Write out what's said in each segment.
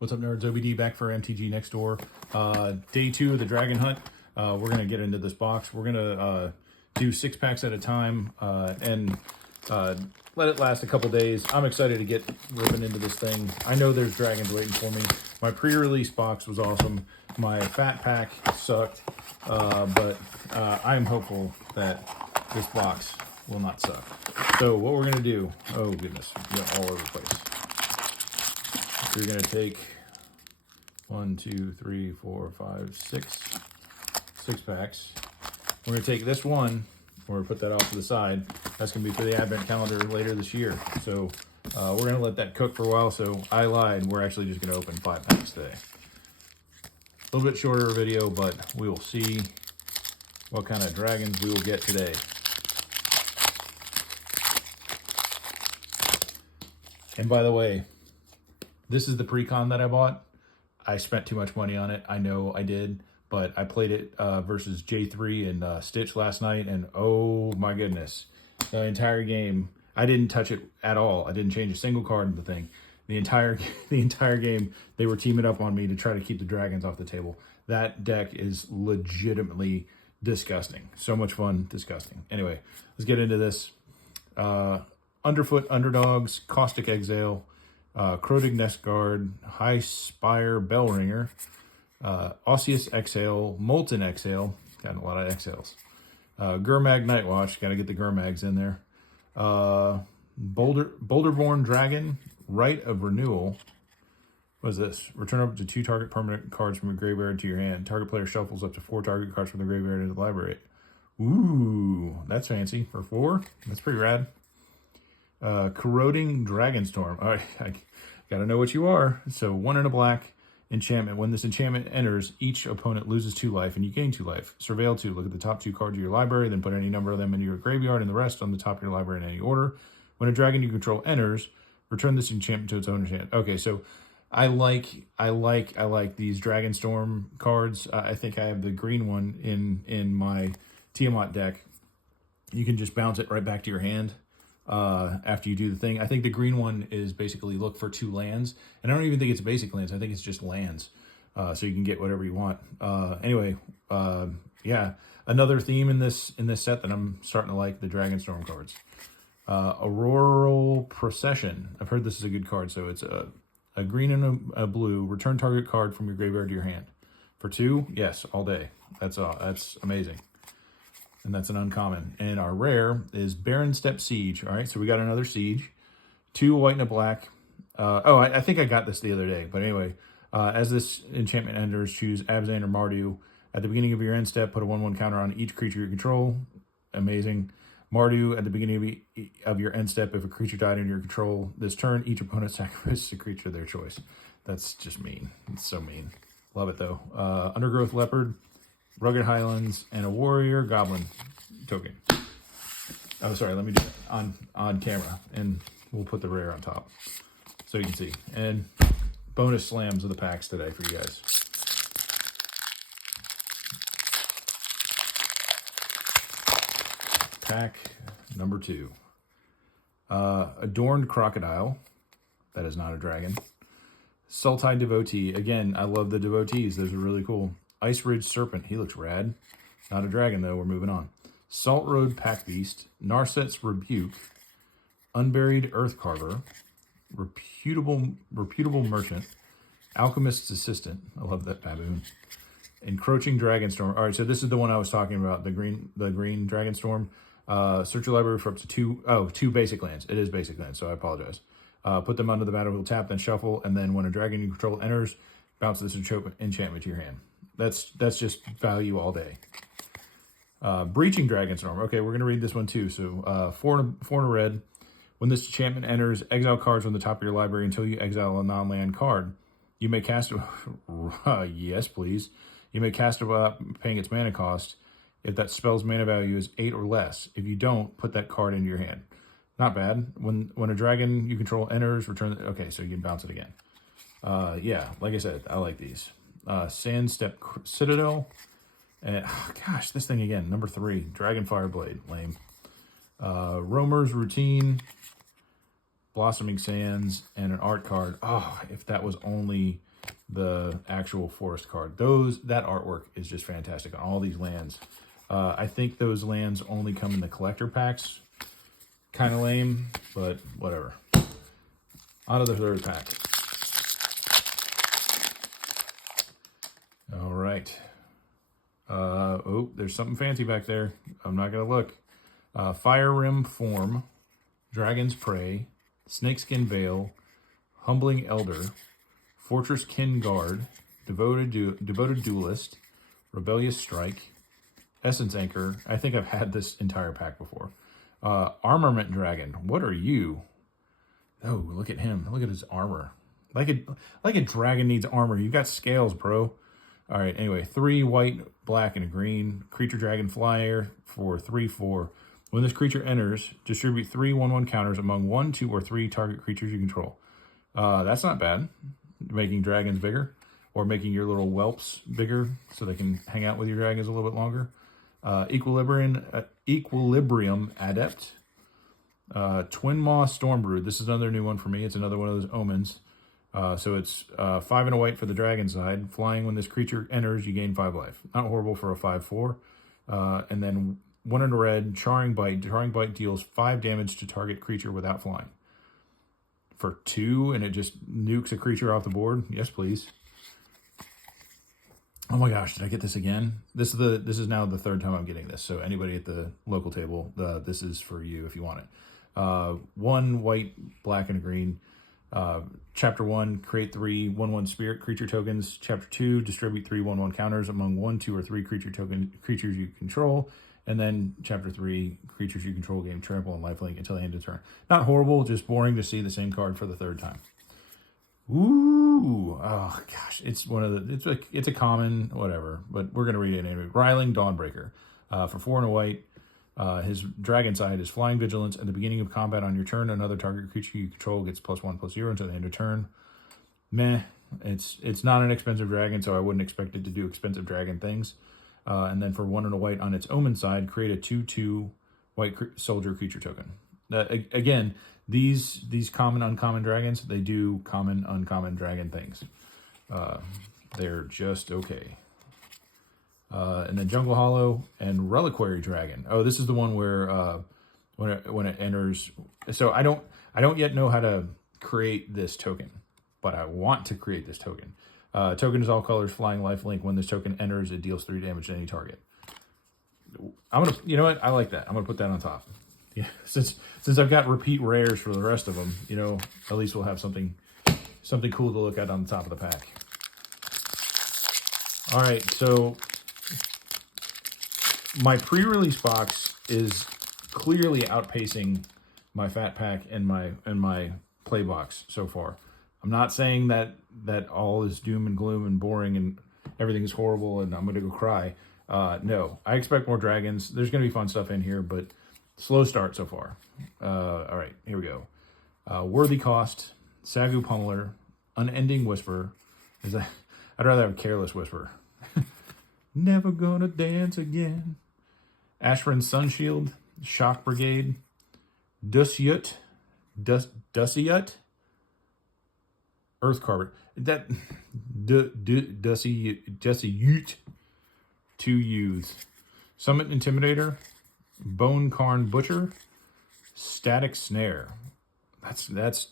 What's up, nerds? OBD back for MTG Next Door. Day 2 of the Dragon Hunt. We're going to get into this box. We're going to do 6 packs at a time and let it last a couple days. I'm excited to get ripping into this thing. I know there's dragons waiting for me. My pre-release box was awesome. My fat pack sucked, but I'm hopeful that this box will not suck. So what we're going to do, oh goodness, we got all over the place. You're going to take 1, 2, 3, 4, 5, 6 packs. We're going to take this one, we're going to put that off to the side. That's going to be for the advent calendar later this year. So we're going to let that cook for a while. So I lied. We're actually just going to open 5 packs today. A little bit shorter video, but we will see what kind of dragons we will get today. And by the way, this is the pre-con that I bought. I spent too much money on it. I know I did, but I played it versus J3 and Stitch last night, and oh my goodness. The entire game, I didn't touch it at all. I didn't change a single card in the thing. The entire game, they were teaming up on me to try to keep the dragons off the table. That deck is legitimately disgusting. So much fun, disgusting. Anyway, let's get into this. Underfoot Underdogs, Caustic Exile, Crotig Nest Guard, High Spire Bellringer, Osseous Exhale, Molten Exhale, got a lot of exhales, Gurmag Nightwatch, got to get the Gurmags in there, Boulderborn Dragon, Rite of Renewal. What is this? Return up to 2 target permanent cards from your graveyard to your hand. Target player shuffles up to 4 target cards from the graveyard into the library. Ooh, that's fancy for 4. That's pretty rad. Corroding Dragonstorm. All right, I gotta know what you are. So 1 and a black enchantment. When this enchantment enters, each opponent loses 2 life and you gain 2 life. Surveil 2. Look at the top 2 cards of your library, then put any number of them into your graveyard and the rest on the top of your library in any order. When a dragon you control enters, return this enchantment to its owner's hand. Okay, so I like these Dragonstorm cards. I think I have the green one in my Tiamat deck. You can just bounce it right back to your hand after you do the thing. I think the green one is basically look for 2 lands, and I don't even think it's basic lands. I think it's just lands, so you can get whatever you want. Anyway, yeah, another theme in this set that I'm starting to like, the Dragonstorm cards. Auroral Procession. I've heard this is a good card. So it's a green and a blue. Return target card from your graveyard to your hand for 2. Yes, all day. That's amazing. And that's an uncommon. And our rare is Barren Step Siege. All right, so we got another Siege. 2 white and a black. I think I got this the other day. But anyway, as this enchantment enters, choose Abzan or Mardu. At the beginning of your end step, put a 1/1 counter on each creature you control. Amazing. Mardu, at the beginning of your end step, if a creature died in your control this turn, each opponent sacrifices a creature of their choice. That's just mean. It's so mean. Love it, though. Undergrowth Leopard, Rugged Highlands, and a Warrior Goblin token. Oh, sorry, let me do it on camera, and we'll put the rare on top so you can see. And bonus slams of the packs today for you guys. Pack number 2. Adorned Crocodile. That is not a dragon. Sultai Devotee. Again, I love the devotees. Those are really cool. Ice Ridge Serpent. He looks rad. Not a dragon, though. We're moving on. Salt Road Pack Beast. Narset's Rebuke. Unburied Earth Carver. Reputable Merchant. Alchemist's Assistant. I love that baboon. Encroaching Dragonstorm. All right, so this is the one I was talking about. The green Dragonstorm. Search your library for up to 2 basic lands. It is basic lands, so I apologize. Put them onto the battlefield, tap, then shuffle, and then when a dragon you control enters, bounce this enchantment to your hand. That's just value all day. Breaching Dragonstorm. Okay, we're going to read this one too. So 4 and a red. When this enchantment enters, exile cards from the top of your library until you exile a non-land card. You may cast yes, please. You may cast it without paying its mana cost if that spell's mana value is 8 or less. If you don't, put that card into your hand. Not bad. When a dragon you control enters, return... Okay, so you can bounce it again. Yeah, like I said, I like these. Sandstep Citadel. And, gosh, this thing again. Number 3. Dragon Fireblade. Lame. Roamer's Routine. Blossoming Sands, and an art card. Oh, if that was only the actual forest card. That artwork is just fantastic on all these lands. I think those lands only come in the collector packs. Kind of lame, but whatever. On to the third pack. All right. Oh, there's something fancy back there. I'm not going to look. Fire Rim Form, Dragon's Prey, Snakeskin Veil, Humbling Elder, Fortress Kin Guard, Devoted Duelist, Rebellious Strike, Essence Anchor. I think I've had this entire pack before. Armament Dragon. What are you? Oh, look at him. Look at his armor. Like a dragon needs armor. You've got scales, bro. All right, anyway, 3 white, black, and a green. Creature Dragon Flyer for 3/4. When this creature enters, distribute 3 1/1 counters among 1, 2, or 3 target creatures you control. That's not bad. Making dragons bigger, or making your little whelps bigger so they can hang out with your dragons a little bit longer. Equilibrium Adept. Twin Maw Stormbrood. This is another new one for me. It's another one of those omens. So it's 5 and a white for the dragon side. Flying, when this creature enters, you gain 5 life. Not horrible for a 5/4. And then 1 in a red, Charring Bite. Charring Bite deals 5 damage to target creature without flying. For 2, and it just nukes a creature off the board. Yes, please. Oh my gosh, did I get this again? This is now the 3rd time I'm getting this. So anybody at the local table, this is for you if you want it. 1 white, black, and a green. Chapter 1, create 3 1/1 spirit creature tokens. Chapter 2, distribute 3 1/1 counters among 1, 2, or 3 creatures you control. And then Chapter 3, creatures you control gain trample and lifelink until the end of turn. Not horrible, just boring to see the same card for the 3rd time. Ooh, oh gosh, it's a common, whatever, but we're gonna read it anyway. Riling Dawnbreaker, for 4 and a white. His dragon side is Flying Vigilance. At the beginning of combat on your turn, another target creature you control gets +1/+0 until the end of turn. Meh. It's not an expensive dragon, so I wouldn't expect it to do expensive dragon things. And then for 1 and a white on its omen side, create a 2/2 white soldier creature token. Again, these common uncommon dragons, they do common uncommon dragon things. They're just okay. And then Jungle Hollow and Reliquary Dragon. Oh, this is the one where when it enters. So I don't yet know how to create this token, but I want to create this token. Token is all colors, flying, lifelink. When this token enters, it deals 3 damage to any target. You know what? I like that. I'm gonna put that on top. Yeah, since I've got repeat rares for the rest of them, at least we'll have something cool to look at on the top of the pack. All right, so my pre-release box is clearly outpacing my fat pack and my play box so far. I'm not saying that all is doom and gloom and boring and everything is horrible and I'm going to go cry. No, I expect more dragons. There's going to be fun stuff in here, but slow start so far. All right, here we go. Worthy Cost, Sagu Pummeler, Unending Whisper. I'd rather have Careless Whisper. Never Gonna Dance Again. Ashran Sunshield, Shock Brigade, Dusyut, Earth Carver. Dusyut, 2 U's. Summit Intimidator, Bone Carn Butcher, Static Snare. That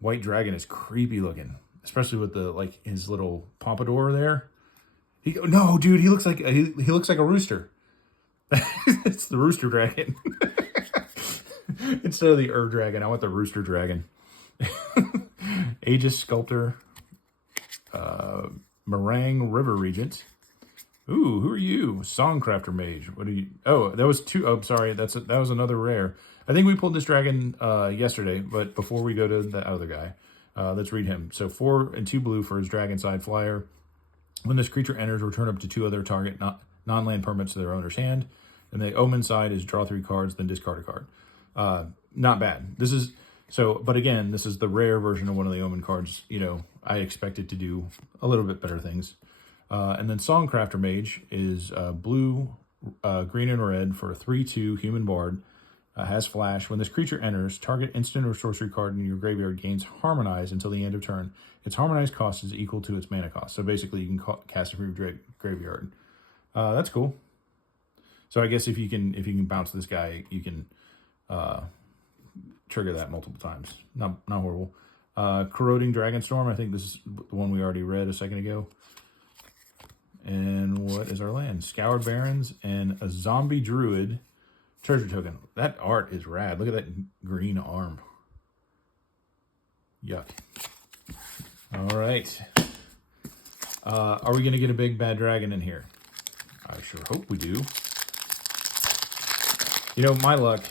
white dragon is creepy looking, especially with his little pompadour there. No, dude, he looks like a rooster. It's the rooster dragon. Instead of the dragon, I want the rooster dragon. Aegis Sculptor, Meringue River Regent. Ooh, who are you? Songcrafter Mage. What are you? Oh, that was 2. Oh, sorry, that was another rare. I think we pulled this dragon yesterday, but before we go to the other guy, let's read him. So 4 and 2 blue for his dragon side flyer. When this creature enters, return up to 2 other target non-land permanents to their owner's hand. And the omen side is draw 3 cards, then discard a card. Not bad. But again, this is the rare version of one of the omen cards. I expect it to do a little bit better things. And then Songcrafter Mage is blue, green, and red for a 3/2 human bard. Has flash. When this creature enters, target instant or sorcery card in your graveyard gains Harmonize until the end of turn. Its Harmonize cost is equal to its mana cost. So basically, you can cast it from your graveyard. That's cool. So I guess if you can bounce this guy, you can trigger that multiple times. Not horrible. Corroding Dragonstorm. I think this is the one we already read a second ago. And what is our land? Scoured Barrens and a Zombie Druid treasure token. That art is rad. Look at that green arm. Yuck. All right. Are we going to get a big bad dragon in here? I sure hope we do. You know, my luck,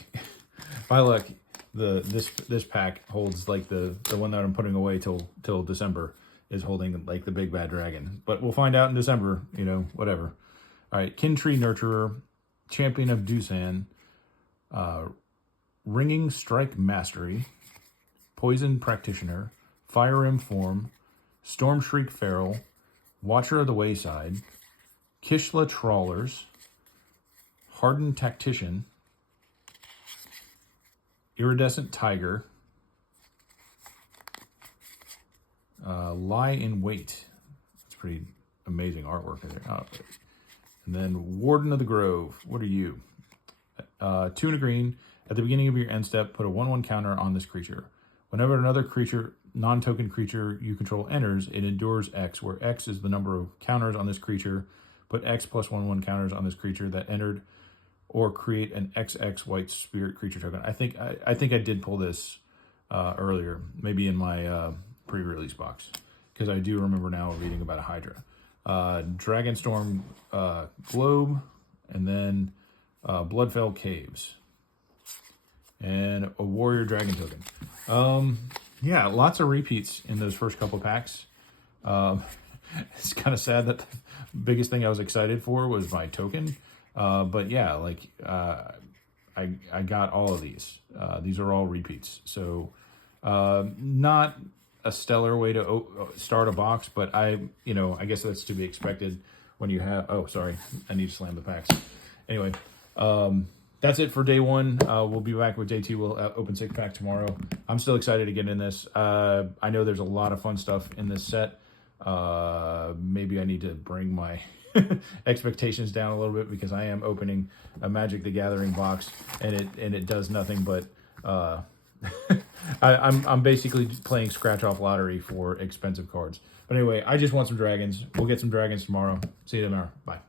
this pack holds like the one that I'm putting away till December is holding like the big bad dragon. But we'll find out in December, you know, whatever. All right, Kintree Nurturer, Champion of Dusan, Ringing Strike Mastery, Poison Practitioner, Fire Inform, Storm Shriek Feral, Watcher of the Wayside, Kishla Trawlers, Hardened Tactician, Iridescent Tiger, Lie in Wait. That's pretty amazing artwork there. Oh, and then Warden of the Grove. What are you? 2 and a green. At the beginning of your end step, put a 1/1 counter on this creature. Whenever another creature, non-token creature you control enters, it endures X, where X is the number of counters on this creature. Put X plus 1/1 counters on this creature that entered, or create an XX white spirit creature token. I think I did pull this earlier, maybe in my pre-release box, because I do remember now reading about a Hydra. Dragonstorm Globe, and then Bloodfell Caves, and a Warrior Dragon token. Yeah, lots of repeats in those first couple packs. It's kind of sad that the biggest thing I was excited for was my token. But yeah, like I got all of these. These are all repeats. So not a stellar way to start a box, but I guess that's to be expected when you have, oh, sorry, I need to slam the packs. Anyway, that's it for day one. We'll be back with day two. We'll open 6 pack tomorrow. I'm still excited to get in this. I know there's a lot of fun stuff in this set. Maybe I need to bring my expectations down a little bit, because I am opening a Magic the Gathering box, and it does nothing but I'm basically playing scratch off lottery for expensive cards. But anyway, I just want some dragons. We'll get some dragons tomorrow. See you tomorrow. Bye.